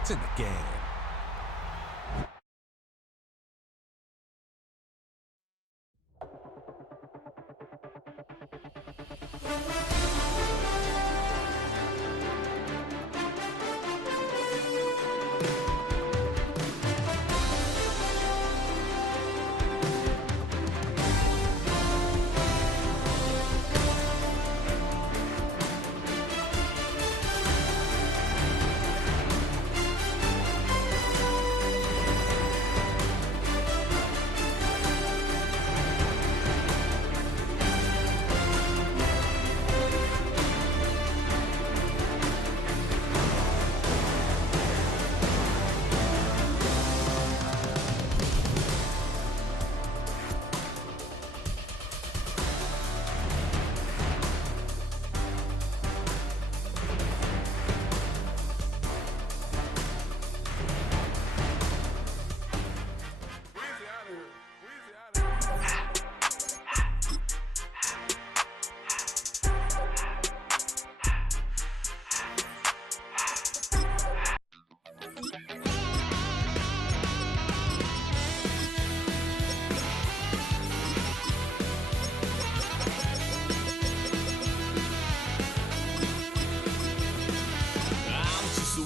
It's in the game.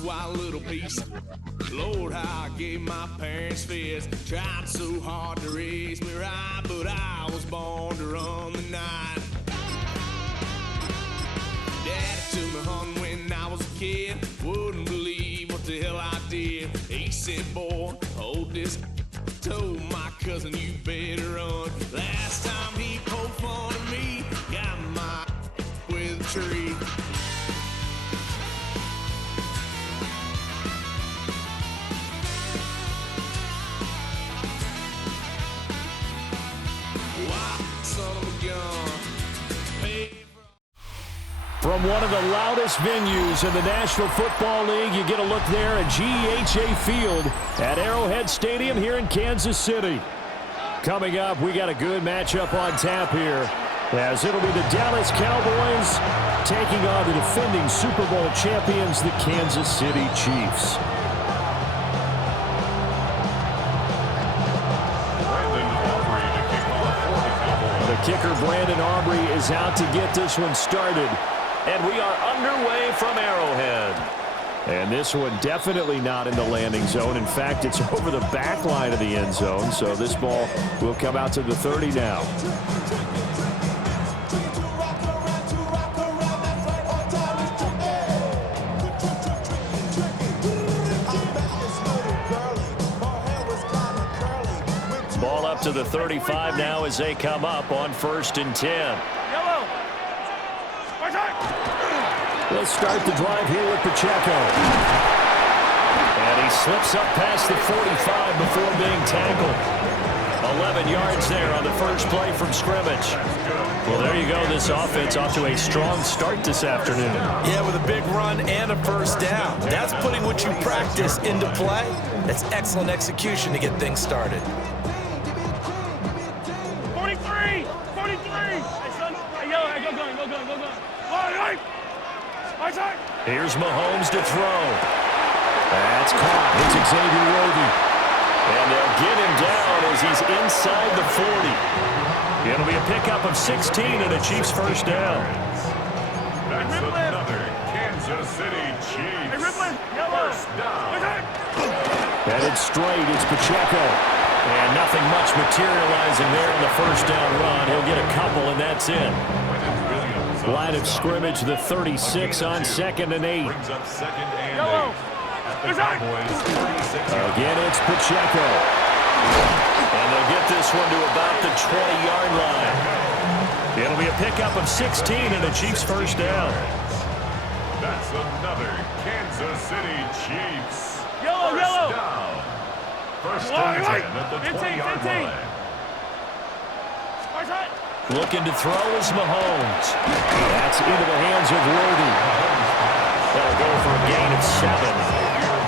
Wild little piece. Lord, how I gave my parents fist. Tried so hard to raise me right, but I was born to run the night. Daddy took me hunting when I was a kid. Wouldn't believe what the hell I did. He said, boy, hold this. Told my cousin, you better run. Last time he poked fun at me, got my with a tree. From one of the loudest venues in the National Football League, you get a look there at GEHA Field at Arrowhead Stadium here in Kansas City. Coming up, we got a good matchup on tap here, as it'll be the Dallas Cowboys taking on the defending Super Bowl champions, the Kansas City Chiefs. The kicker, Brandon Aubrey, is out to get this one started. And we are underway from Arrowhead. And this one definitely not in the landing zone. In fact, it's over the back line of the end zone. So this ball will come out to the 30 now. Ball up to the 35 now as they come up on 1st and 10. They'll start the drive here with Pacheco. And he slips up past the 45 before being tackled. 11 yards there on the first play from scrimmage. Well, there you go. This offense off to a strong start this afternoon. Yeah, with a big run and a first down. That's putting what you practice into play. That's excellent execution to get things started. 43! 43! Hey, son. Hey, yo, hey, go. All right. Here's Mahomes to throw. That's caught. It's Xavier Worthy. And they'll get him down as he's inside the 40. It'll be a pickup of 16 and a Chiefs first down. That's another Kansas City Chiefs first down. Headed straight, it's Pacheco. And nothing much materializing there in the first down run. He'll get a couple, and that's it. Line of scrimmage, the 36 on 2nd and 8. Brings up 2nd and 8. Again, it's Pacheco. And they'll get this one to about the 20-yard line. It'll be a pickup of 16 and a Chiefs first down. That's another Kansas City Chiefs Yellow. down. First and 10 at the 20-yard line. Looking to throw is Mahomes. That's into the hands of Worthy. That'll go for a gain of 7.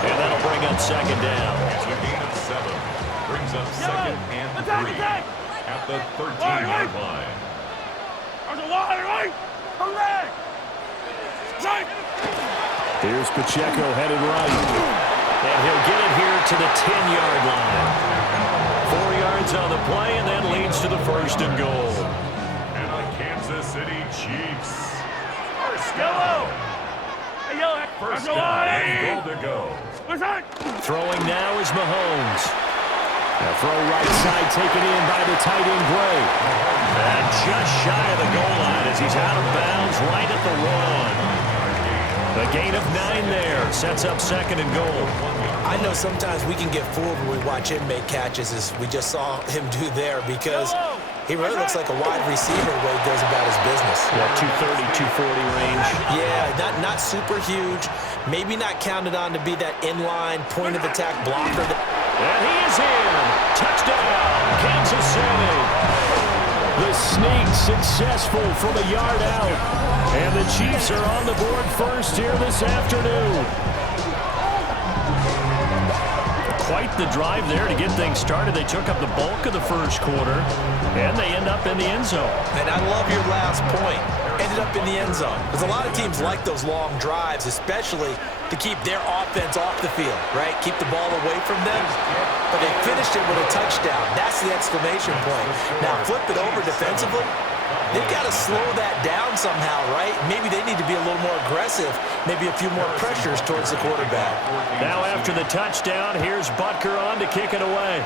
And that'll bring up 2nd down. It's a gain of 7. Brings up 2nd and 3 at the 13-yard line. Here's Pacheco headed right. And he'll get it here to the 10-yard line. 4 yards on the play, and that leads to the first and goal. And the Kansas City Chiefs are Yellow! Hey, yellow! first down and goal to go. What's that? Throwing now is Mahomes. A throw right side taken in by the tight end Gray. And just shy of the goal line as he's out of bounds right at the 1. A gain of 9 there. Sets up second and goal. I know sometimes we can get fooled when we watch him make catches, as we just saw him do there, because he really looks like a wide receiver the way he goes about his business. Yeah, 230, 240 range. Yeah, not super huge. Maybe not counted on to be that inline point-of-attack blocker. And he is in. Touchdown, Kansas City. The sneak successful from a yard out. And the Chiefs are on the board first here this afternoon. Quite the drive there to get things started. They took up the bulk of the first quarter, and they end up in the end zone. And I love your last point. Ended up in the end zone. Because a lot of teams like those long drives, especially to keep their offense off the field, right? Keep the ball away from them. But they finished it with a touchdown. That's the exclamation point. Now flip it over defensively. They've got to slow that down somehow, right? Maybe they need to be a little more aggressive. Maybe a few more pressures towards the quarterback. Now after the touchdown, here's Butker on to kick it away.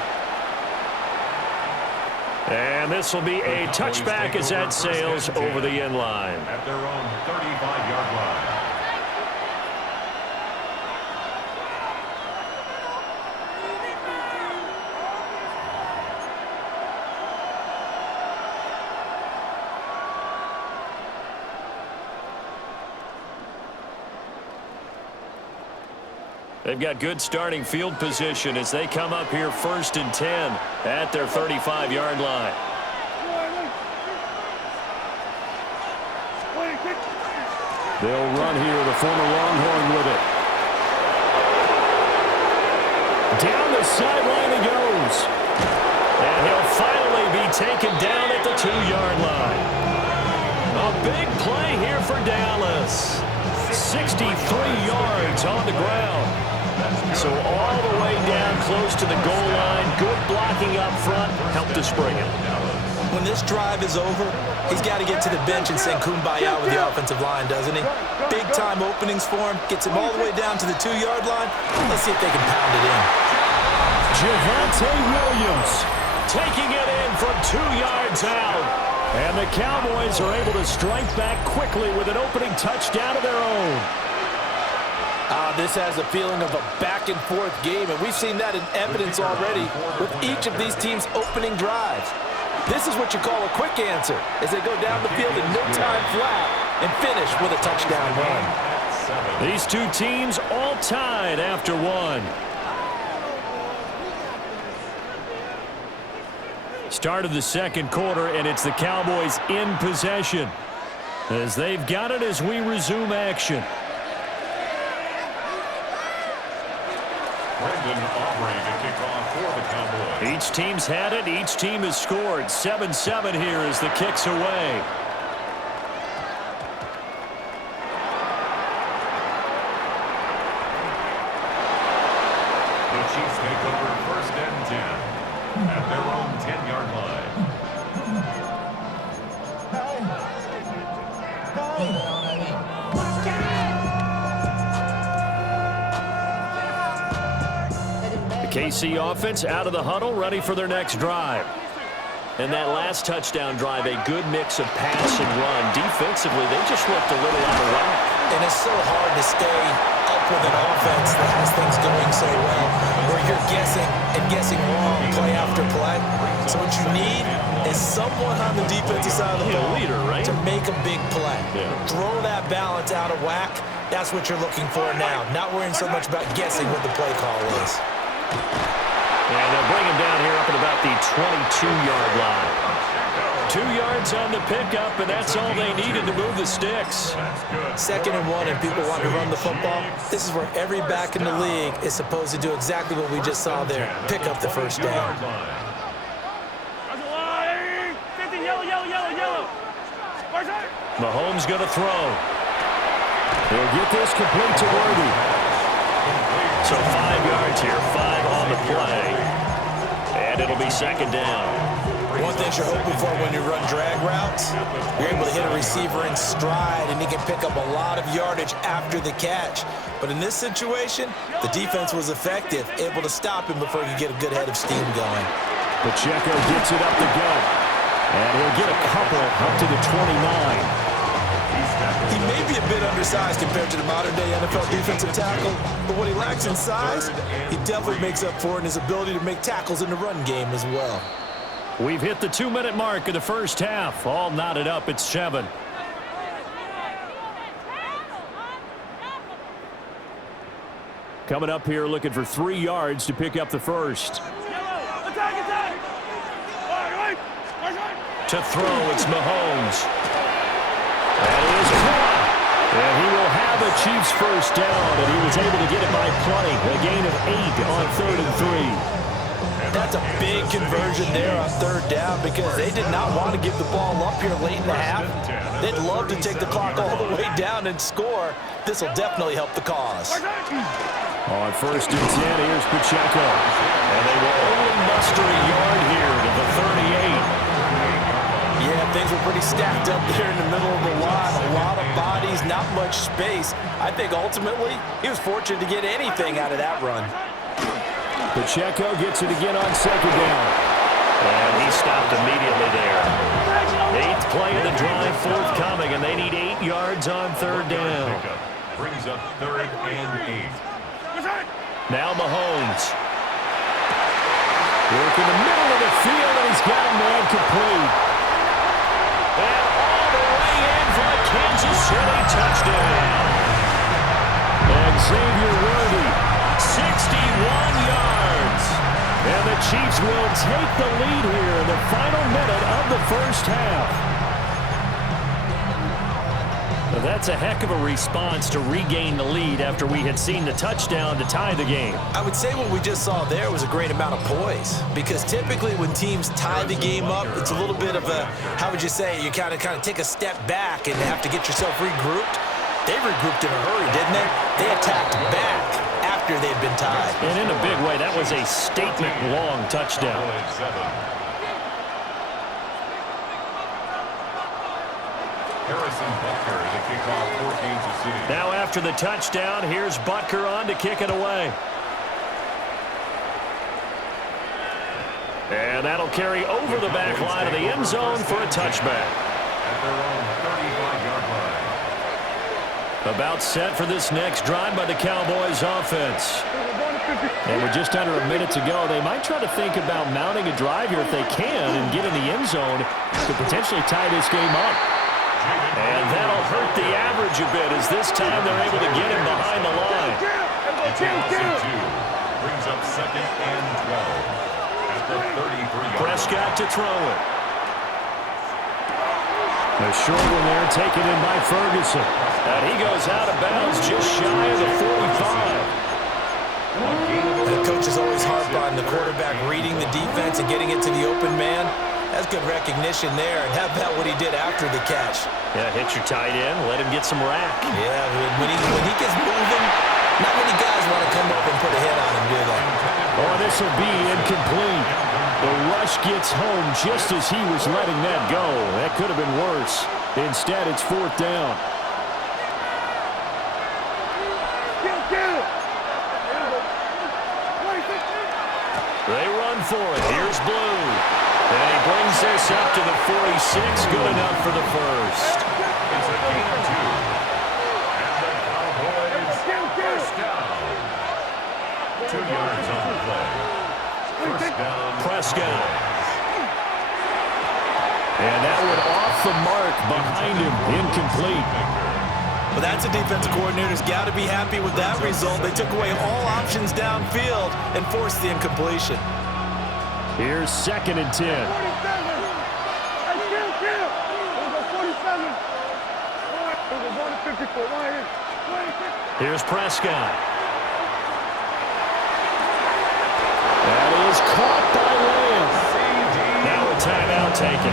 And this will be a touchback as that sails over the end line. At their own 35-yard line. They've got good starting field position as they come up here first and 10 at their 35-yard line. They'll run here, the former Longhorn with it. Down the sideline he goes. And he'll finally be taken down at the 2-yard line. A big play here for Dallas. 63 yards on the ground. So all the way down close to the goal line. Good blocking up front. Helped to spring it. When this drive is over, he's got to get to the bench and sing kumbaya with the offensive line, doesn't he? Big-time openings for him. Gets him all the way down to the 2-yard line. Let's see if they can pound it in. Javonte Williams taking it in from 2 yards out. And the Cowboys are able to strike back quickly with an opening touchdown of their own. This has a feeling of a back-and-forth game, and we've seen that in evidence already with each of these teams' opening drives. This is what you call a quick answer, as they go down the field in no time flat and finish with a touchdown run. These two teams all tied after one. Start of the second quarter, and it's the Cowboys in possession as they've got it as we resume action. Brendan Aubrey to kick off for the Cowboys. Each team's had it. Each team has scored. 7-7 here as the kick's away. The Chiefs take over first and 10 at their own 10-yard line. KC offense out of the huddle, ready for their next drive. And that last touchdown drive, a good mix of pass and run. Defensively, they just looked a little out of whack. And it's so hard to stay up with an offense that has things going so well, where you're guessing and guessing wrong play after play. So what you need is someone on the defensive side of the ball leader, right? to make a big play. Yeah. Throw that balance out of whack. That's what you're looking for now. Not worrying so much about guessing what the play call is. And they'll bring him down here up at about the 22-yard line. 2 yards on the pickup, and that's all they needed to move the sticks. Second and 1, and people want to run the football. This is where every back in the league is supposed to do exactly what we just saw there. Pick up the first down. Mahomes going to throw. He'll get this complete to Worthy. So 5 yards here, 5 on the play. And it'll be second down. One thing you're hoping for when you run drag routes, you're able to hit a receiver in stride, and he can pick up a lot of yardage after the catch. But in this situation, the defense was effective, able to stop him before he could get a good head of steam going. Pacheco gets it up the gut. And he'll get a couple up to the 29. He may be a bit undersized compared to the modern-day NFL defensive tackle, but what he lacks in size, he definitely makes up for in his ability to make tackles in the run game as well. We've hit the 2-minute mark of the first half. All knotted up at 7. Coming up here looking for 3 yards to pick up the first. To throw, it's Mahomes. And he is caught. And he will have a Chiefs first down, and he was able to get it by play. A gain of 8 on 3rd and 3. That's a big conversion there on 3rd down because they did not want to give the ball up here late in the half. They'd love to take the clock all the way down and score. This will definitely help the cause. On 1st and 10, here's Pacheco. And they will only muster a yard here to the 38. Yeah, things were pretty stacked up there in the middle of the line. A lot of bodies, not much space. I think ultimately he was fortunate to get anything out of that run. Pacheco gets it again on 2nd down. And he stopped immediately there. 8th play of the drive forthcoming, and they need 8 yards on 3rd down. Brings up 3rd and 8. Now Mahomes. Work in the middle of the field, and he's got a man complete. And all the way in for a Kansas City touchdown. And Xavier Worthy, 61 yards. And the Chiefs will take the lead here in the final minute of the first half. That's a heck of a response to regain the lead after we had seen the touchdown to tie the game. I would say what we just saw there was a great amount of poise because typically when teams tie the game up, it's a little bit of a, how would you say, you kind of take a step back and have to get yourself regrouped. They regrouped in a hurry, didn't they? They attacked back after they'd been tied. And in a big way, that was a statement-long touchdown. Harrison Butker to kick off for Kansas City. Now after the touchdown, here's Butker on to kick it away. And that'll carry over the back line of the end zone for a touchback. At their own 35-yard line. About set for this next drive by the Cowboys offense. And with just under a minute to go, they might try to think about mounting a drive here if they can and get in the end zone to potentially tie this game up. And that'll hurt the average a bit as this time they're able to get him behind the line. It's Allison 2. Brings up 2nd and 12. At the 33-yard line. Prescott to throw it. A short one there taken in by Ferguson. And he goes out of bounds just shy of the 45. The coach is always harped on the quarterback reading the defense and getting it to the open man. That's good recognition there, and how about what he did after the catch? Yeah, hit your tight end, let him get some rack. Yeah, when he gets moving, not many guys want to come up and put a hit on him, do they? Oh, this will be incomplete. The rush gets home just as he was letting that go. That could have been worse. Instead, it's 4th down. They run for it. Here's Blue. And he brings this up to the 46. Good enough for the first. It's a gain of 2. And the Cowboys first down. 2 yards on the play. First down. Prescott. And that one off the mark behind him. Incomplete. Well, that's a defensive coordinator's got to be happy with that result. They took away all options downfield and forced the incompletion. Here's 2nd and 10. Here's Prescott. That is caught by Lamb. Now a timeout taken.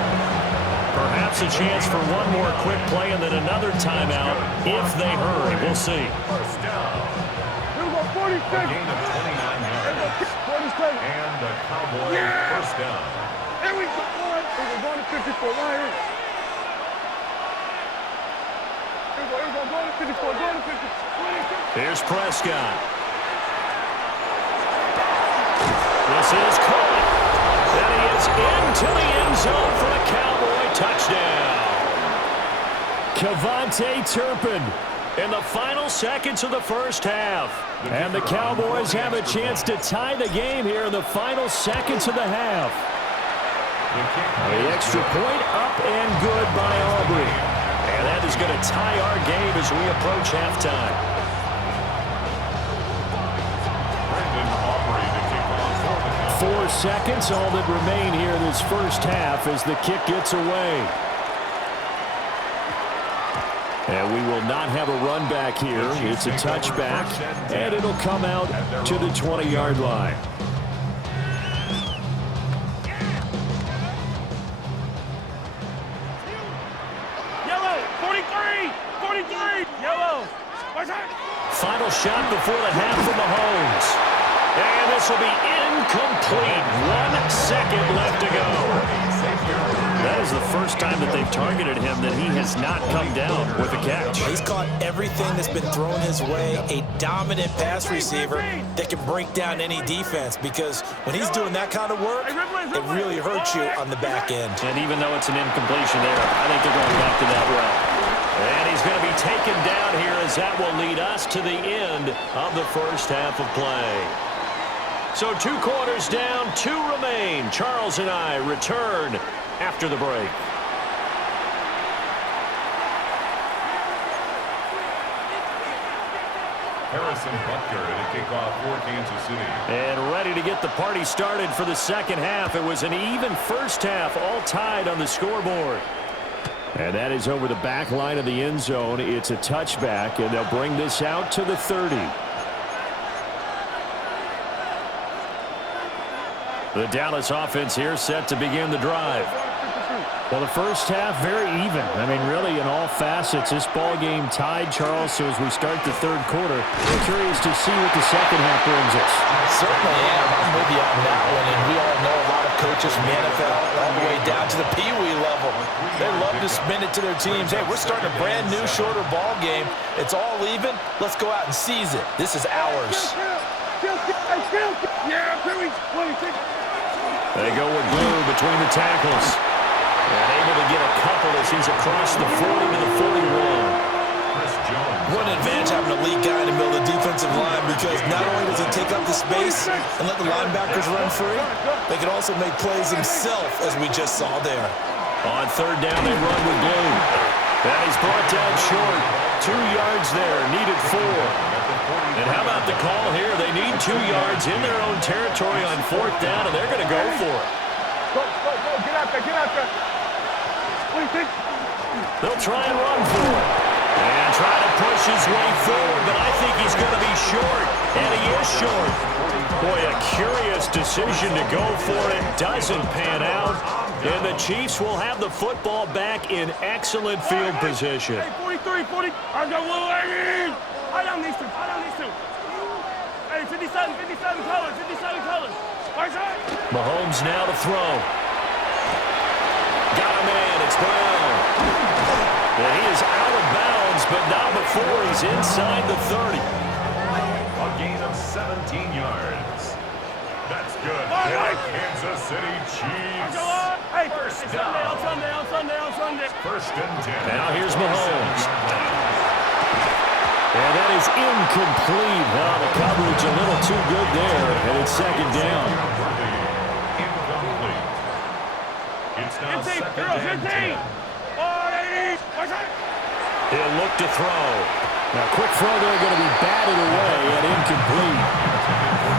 Perhaps a chance for one more quick play and then another timeout if they hurry. We'll see. First down. A gain of 29 yards. And the Cowboys first down. Here we go. We're going to 54. Right here. Here we go. Going to 54. Going to 50. Here's Prescott. This is caught. And he is into the end zone for a Cowboy touchdown. Kevontae Turpin in the final seconds of the first half. And the Cowboys have a chance to tie the game here in the final seconds of the half. The extra point up and good by Aubrey. And that is going to tie our game as we approach halftime. 4 seconds, all that remain here in this first half as the kick gets away. And we will not have a run back here. It's a touchback, and it'll come out to the 20-yard line. Yellow, 43, 43, yellow. Final shot before the half from Mahomes. And this will be incomplete. 1 second left to go. That is the first time that they've targeted him that he has not come down with a catch. He's caught everything that's been thrown his way, a dominant pass receiver that can break down any defense, because when he's doing that kind of work, it really hurts you on the back end. And even though it's an incompletion there, I think they're going back to that route. And he's going to be taken down here as that will lead us to the end of the first half of play. So 2 quarters down, 2 remain. Charles and I return after the break. Harrison Butker at a kickoff for Kansas City. And ready to get the party started for the second half. It was an even first half, all tied on the scoreboard. And that is over the back line of the end zone. It's a touchback, and they'll bring this out to the 30. The Dallas offense here set to begin the drive. Well, the first half, very even. I mean, really, in all facets, this ball game tied, Charles. So as we start the third quarter, I'm curious to see what the second half brings us. Certainly am. I'm with you on that one. And we all know a lot of coaches from the NFL all the way down to the Pee-wee level. They love to spin it to their teams. Hey, we're starting a brand new, shorter ball game. It's all even. Let's go out and seize it. This is ours. They go with glue between the tackles. And able to get a couple as he's across the 40 to the 41. What an advantage having a lead guy in the middle of the defensive line, because not only does he take up the space and let the linebackers run free, they can also make plays himself, as we just saw there. On third down, they run with glue. And he's brought down short. 2 yards there, needed 4. And how about the call here? They need 2 yards in their own territory on fourth down, and they're going to go for it. Go, get out there, get out there. What do you think? They'll try and run for it. And try to push his way forward, but I think he's going to be short. And he is short. Boy, a curious decision to go for it. Doesn't pan out. And the Chiefs will have the football back in excellent field position. Hey, 43, 40. I got one leg in. I down these two. Hey, 57 colors, 57 colors. Right side. Mahomes now to throw. Got a man, it's Brown. And he is out of bounds, but not before he's inside the 30. A gain of 17 yards. That's good for the Kansas City Chiefs. Hey, First Sunday, down. on Sunday. First and 10. Now here's Mahomes. And that is incomplete. Well, the coverage a little too good there, and it's second down. Incomplete. It's now second and 10. He'll look to throw. Now, quick throw there, going to be batted away and incomplete.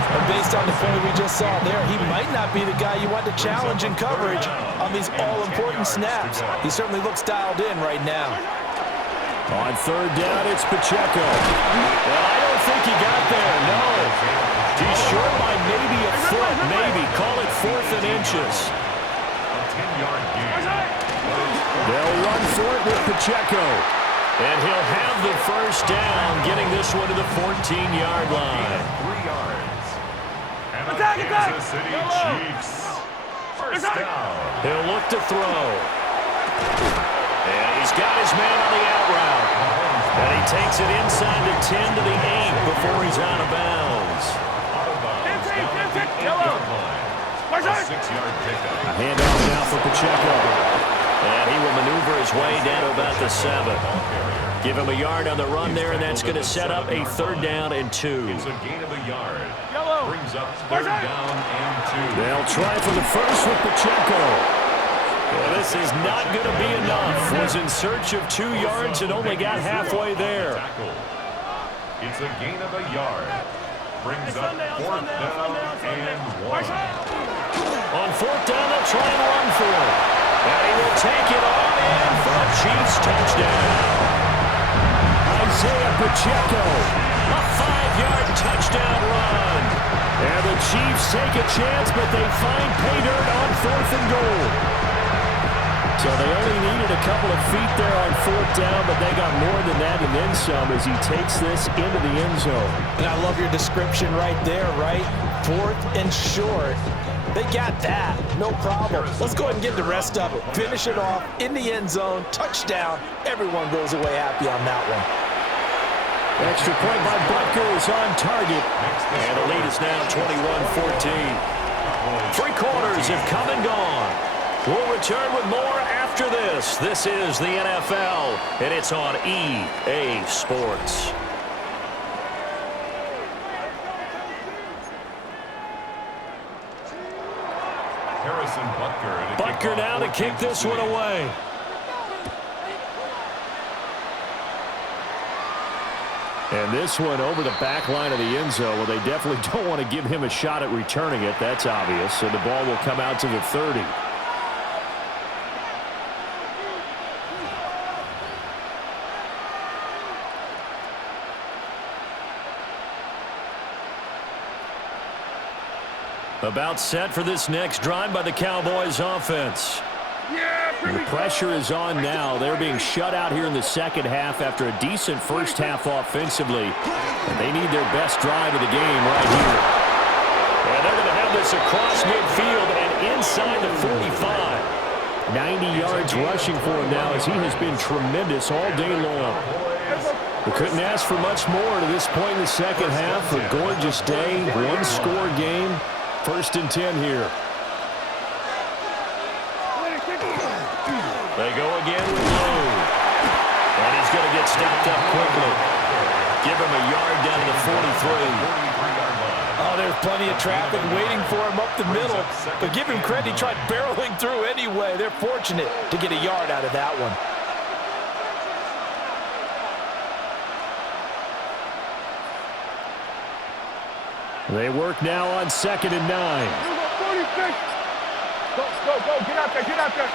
And based on the play we just saw there, he might not be the guy you want to challenge in coverage on these all-important snaps. He certainly looks dialed in right now. On third down, it's Pacheco. Well, I don't think he got there, no. He's short by maybe a foot, maybe. Call it 4th and inches. A 10-yard gain. They'll run for it with Pacheco. And he'll have the first down, getting this one to the 14-yard line. 3 yards. And the Attack, attack! Kansas City Yellow! Chiefs. First down. He'll look to throw. And he's got his man on the out route. And he takes it inside the 10 to the 8 before he's out of bounds. Out of bounds. Down at the 8-yard line. A 6-yard pickup. A handoff now for Pacheco. And he will maneuver his way down to about the 7. Give him a yard on the run there, and that's going to set up a 3rd down and 2. It's a gain of a yard. Yellow. Brings up 3rd down and 2. They'll try for the first with Pacheco. Well, this is not going to be enough. Was in search of 2 yards and only got halfway there. It's a gain of a yard. Brings up 4th down and 1. On 4th down, they'll try and run for it. And he will take it on in for a Chiefs touchdown. Isaiah Pacheco, a 5-yard touchdown run. And the Chiefs take a chance, but they find pay dirt on 4th and goal. So they only needed a couple of feet there on 4th down, but they got more than that and then some as he takes this into the end zone. And I love your description right there, right? 4th and short. They got that. No problem. Let's go ahead and get the rest of it. Finish it off in the end zone. Touchdown. Everyone goes away happy on that one. Extra point by Butker is on target. And the lead is now 21-14. 3 quarters have come and gone. We'll return with more after this. This is the NFL, and it's on EA Sports. Harrison Butker now to kick this one away. And this one over the back line of the end zone. Well, they definitely don't want to give him a shot at returning it. That's obvious. So the ball will come out to the 30. About set for this next drive by the Cowboys offense. The pressure is on now. They're being shut out here in the second half after a decent first half offensively. And they need their best drive of the game right here. And they're going to have this across midfield and inside the 45. 90 yards rushing for him now as he has been tremendous all day long. We couldn't ask for much more to this point in the second half. A gorgeous day, one-score game. 1st and 10 here. They go again with Lowe. And he's going to get stopped up quickly. Give him a yard down to the 43. Oh, there's plenty of traffic waiting for him up the middle. But give him credit, he tried barreling through anyway. They're fortunate to get a yard out of that one. They work now on 2nd and 9. Go, get out there, get out there.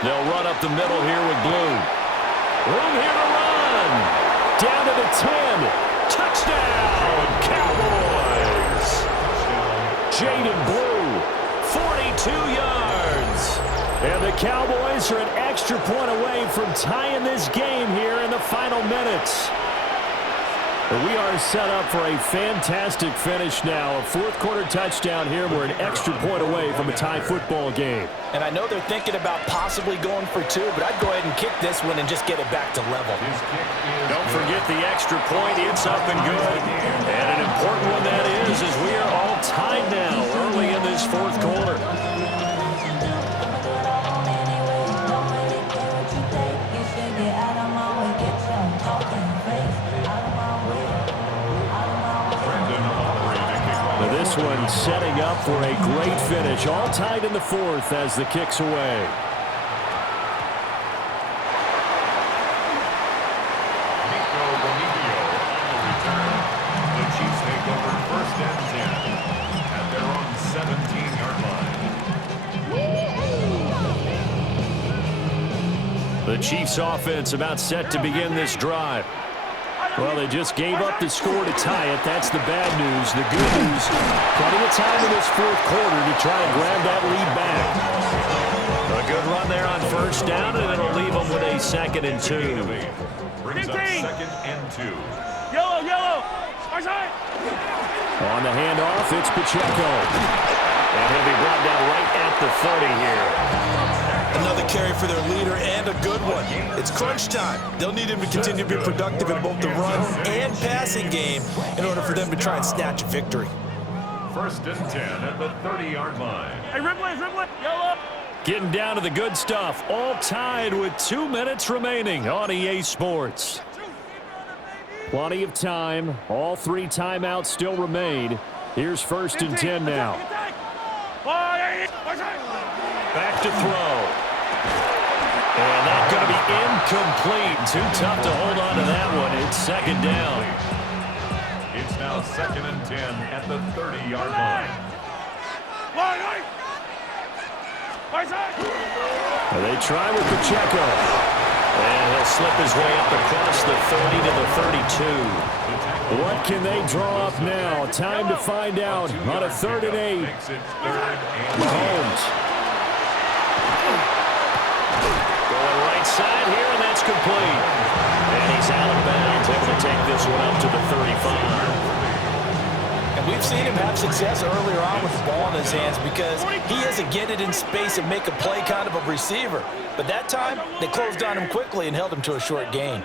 They'll run up the middle here with Blue. Room here to run. Down to the 10. Touchdown, Cowboys. Jaden Blue, 42 yards. And the Cowboys are an extra point away from tying this game here in the final minutes. We are set up for a fantastic finish now. A 4th quarter touchdown here. We're an extra point away from a tie football game. And I know they're thinking about possibly going for 2, but I'd go ahead and kick this one and just get it back to level. Don't forget the extra point. It's up and good. And an important one that is as we are all tied now early in this 4th quarter. This one setting up for a great finish. All tied in the 4th as the kick's away. The Chiefs take over 1st and 10 at their own 17-yard line. The Chiefs offense about set to begin this drive. Well, they just gave up the score to tie it. That's the bad news. The good news, plenty of time in this 4th quarter to try and grab that lead back. A good run there on first down, and it'll leave them with a 2nd and 2. Brings up 2nd and 2. Yellow, yellow. Outside. On the handoff, it's Pacheco. And he'll be brought down right at the 30 here. Another carry for their leader and a good one. It's crunch time. They'll need him to continue to be productive in both the run and passing game in order for them to try and snatch a victory. 1st and 10 at the 30-yard line. Hey, Ripley, yellow. Getting down to the good stuff. All tied with 2 minutes remaining on EA Sports. Plenty of time. All 3 timeouts still remain. Here's 1st and 10 now. Back to throw. And that's going to be incomplete. Too tough to hold on to that one. It's 2nd down. It's now 2nd and 10 at the 30-yard line. They try with Pacheco. And he'll slip his way up across the 30 to the 32. What can they draw up now? Time to find out on a 3rd and 8. Mahomes. Going right side here, and that's complete. And he's out of bounds, able to take this one up to the 35. And we've seen him have success earlier on with the ball in his hands because he has a get it in space and make a play kind of a receiver. But that time, they closed on him quickly and held him to a short gain.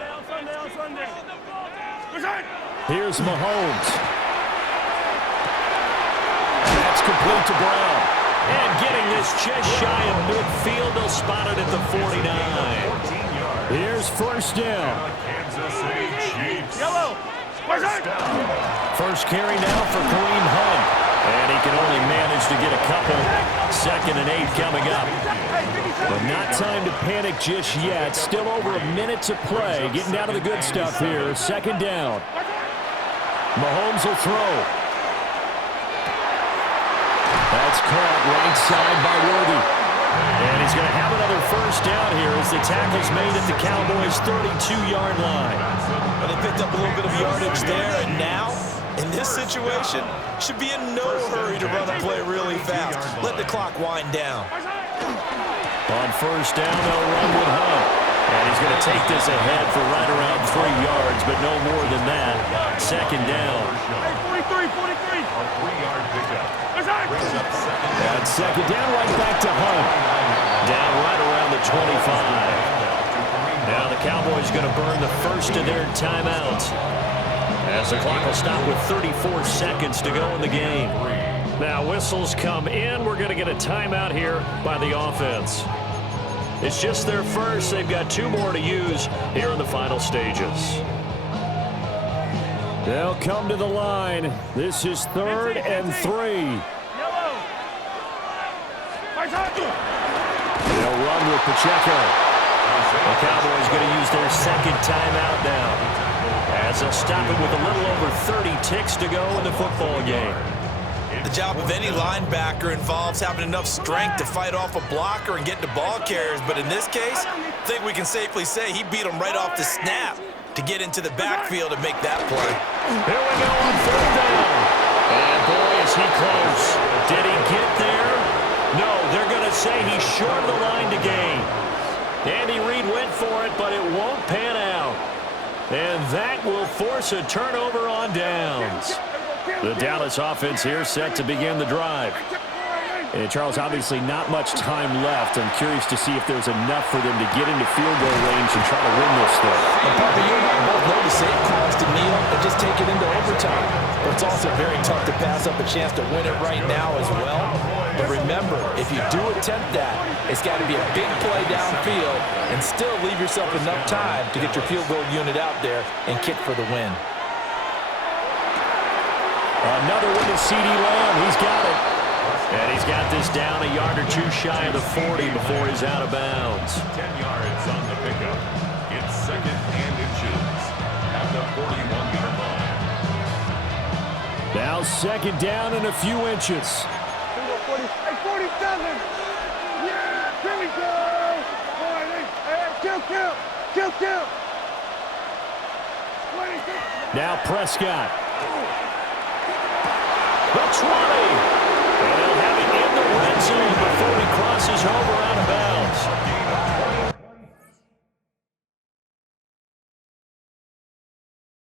Here's Mahomes. That's complete to Brown. And getting this just shy of midfield, they'll spot it at the 49. Here's 1st down. Kansas City Chiefs. Yellow. First carry now for Kareem Hunt. And he can only manage to get a couple. 2nd and 8 coming up. But not time to panic just yet. Still over a minute to play. Getting down to the good stuff here. 2nd down. Mahomes will throw. That's caught right side by Worthy. And he's going to have another 1st down here as the tackle's made at the Cowboys' 32-yard line. Well, they picked up a little bit of yardage there, and now, in this situation, should be in no hurry to run a play really fast. Let the clock wind down. On 1st down, they'll run with Hunt. And he's going to take this ahead for right around 3 yards, but no more than that. 2nd down. 43. A 3-yard pickup. And 2nd down, right back to Hunt. Down right around the 25. Now the Cowboys going to burn the first of their timeouts, as the clock will stop with 34 seconds to go in the game. Now whistles come in. We're going to get a timeout here by the offense. It's just their first. They've got 2 more to use here in the final stages. They'll come to the line. This is 3rd and 3. They'll run with Pacheco. The Cowboys going to use their 2nd timeout now, as they'll stop it with a little over 30 ticks to go in the football game. The job of any linebacker involves having enough strength to fight off a blocker and get to ball carriers, but in this case, I think we can safely say he beat him right off the snap to get into the backfield and make that play. Here we go on 4th down. And boy, is he close. Did he get there? No, they're going to say he's short of the line to gain. Andy Reid went for it, but it won't pan out. And that will force a turnover on downs. The Dallas offense here set to begin the drive. And Charles, obviously not much time left. I'm curious to see if there's enough for them to get into field goal range and try to win this thing. And Papa, you and I both know the safe calls to kneel and just take it into overtime. But it's also very tough to pass up a chance to win it right now as well. But remember, if you do attempt that, it's got to be a big play downfield and still leave yourself enough time to get your field goal unit out there and kick for the win. Another one to CeeDee Lamb. He's got it. And he's got this down a yard or 2 shy of the 40 before he's out of bounds. 10 yards on the pickup. It's 2nd and inches at the 41-yard line. Now 2nd down and a few inches. 47. Yeah, here we go. Kill. Now Prescott. The 20. And they'll have it in the red zone before he crosses over out of bounds.